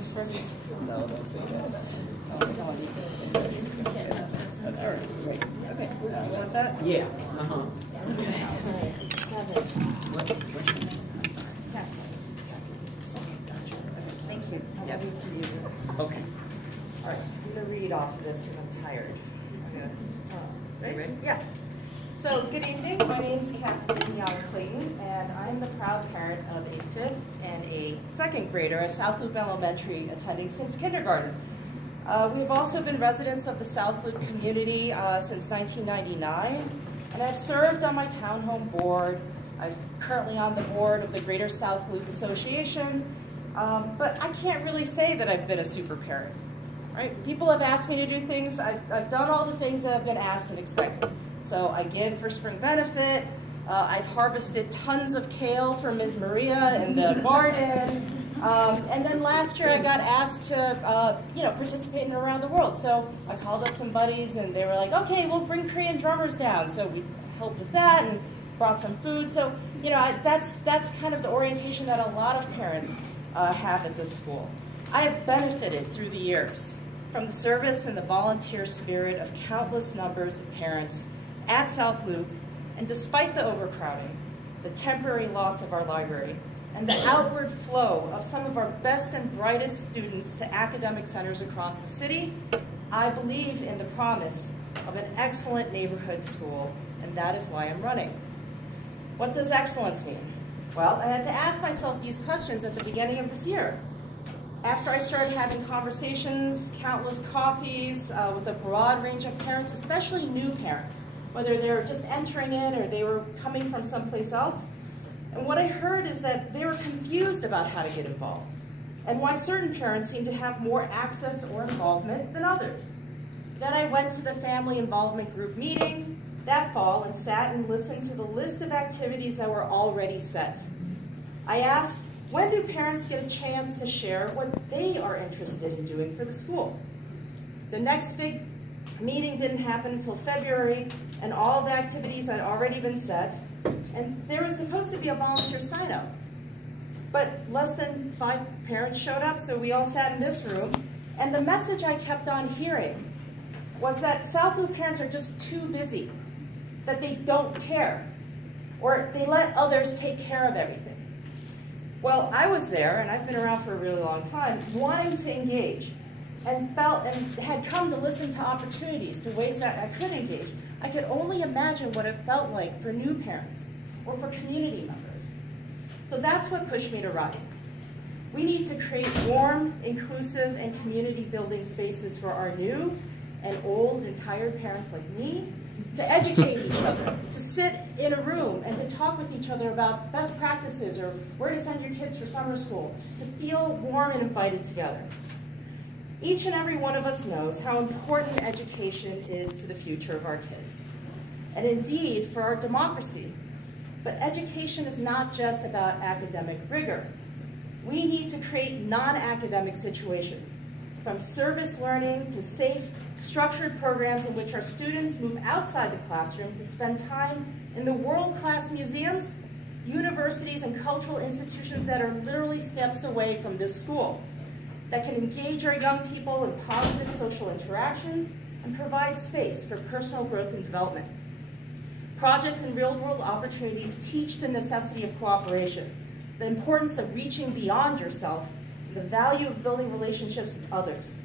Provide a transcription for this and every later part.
No, don't say that. All right, great. Okay. You want that? Yeah. Uh-huh. Okay. 7. Thank you. I'll read for you. Okay. All right. I'm going to read off of this because I'm tired. Ready? Yeah. So, good evening. My name is Kathleen Clayton, and I'm the proud parent of a 5th and a 2nd grader at South Loop Elementary, attending since kindergarten. We've also been residents of the South Loop community since 1999, and I've served on my townhome board. I'm currently on the board of the Greater South Loop Association, but I can't really say that I've been a super parent. Right? People have asked me to do things. I've done all the things that have been asked and expected. So I give for spring benefit. I've harvested tons of kale for Ms. Maria in the garden. And then last year I got asked to participate in Around the World. So I called up some buddies and they were like, okay, we'll bring Korean drummers down. So we helped with that and brought some food. So that's kind of the orientation that a lot of parents have at this school. I have benefited through the years from the service and the volunteer spirit of countless numbers of parents at South Loop, and despite the overcrowding, the temporary loss of our library, and the outward flow of some of our best and brightest students to academic centers across the city, I believe in the promise of an excellent neighborhood school, and that is why I'm running. What does excellence mean? Well, I had to ask myself these questions at the beginning of this year. After I started having conversations, countless coffees with a broad range of parents, especially new parents, whether they were just entering in or they were coming from someplace else. And what I heard is that they were confused about how to get involved and why certain parents seem to have more access or involvement than others. Then I went to the family involvement group meeting that fall and sat and listened to the list of activities that were already set. I asked, when do parents get a chance to share what they are interested in doing for the school? The next big meeting didn't happen until February, and all the activities had already been set, and there was supposed to be a volunteer sign-up. But less than 5 parents showed up, so we all sat in this room, and the message I kept on hearing was that South Loop parents are just too busy, that they don't care, or they let others take care of everything. Well, I was there, and I've been around for a really long time, wanting to engage, and had come to listen to opportunities, to ways that I could engage. I could only imagine what it felt like for new parents or for community members. So that's what pushed me to write. We need to create warm, inclusive, and community-building spaces for our new and old and tired parents like me to educate each other, to sit in a room and to talk with each other about best practices or where to send your kids for summer school, to feel warm and invited together. Each and every one of us knows how important education is to the future of our kids, and indeed for our democracy. But education is not just about academic rigor. We need to create non-academic situations, from service learning to safe, structured programs in which our students move outside the classroom to spend time in the world-class museums, universities, and cultural institutions that are literally steps away from this school, that can engage our young people in positive social interactions and provide space for personal growth and development. Projects and real-world opportunities teach the necessity of cooperation, the importance of reaching beyond yourself, and the value of building relationships with others.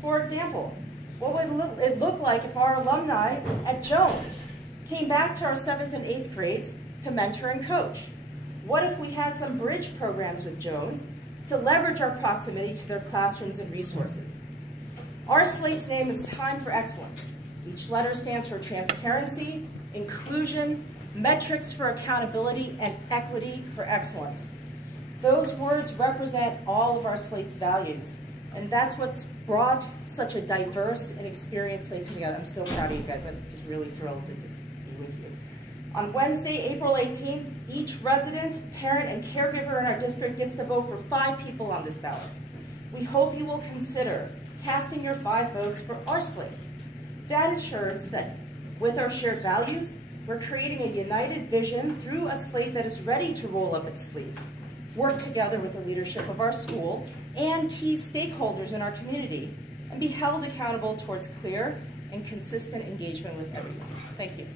For example, what would it look like if our alumni at Jones came back to our 7th and 8th grades to mentor and coach? What if we had some bridge programs with Jones to leverage our proximity to their classrooms and resources? Our slate's name is Time for Excellence. Each letter stands for transparency, inclusion, metrics for accountability, and equity for excellence. Those words represent all of our slate's values, and that's what's brought such a diverse and experienced slate together. I'm so proud of you guys. I'm just really thrilled to just be with you. On Wednesday, April 18th, each resident, parent, and caregiver in our district gets to vote for 5 people on this ballot. We hope you will consider casting your 5 votes for our slate. That ensures that with our shared values, we're creating a united vision through a slate that is ready to roll up its sleeves, work together with the leadership of our school, and key stakeholders in our community and be held accountable towards clear and consistent engagement with everyone. Thank you.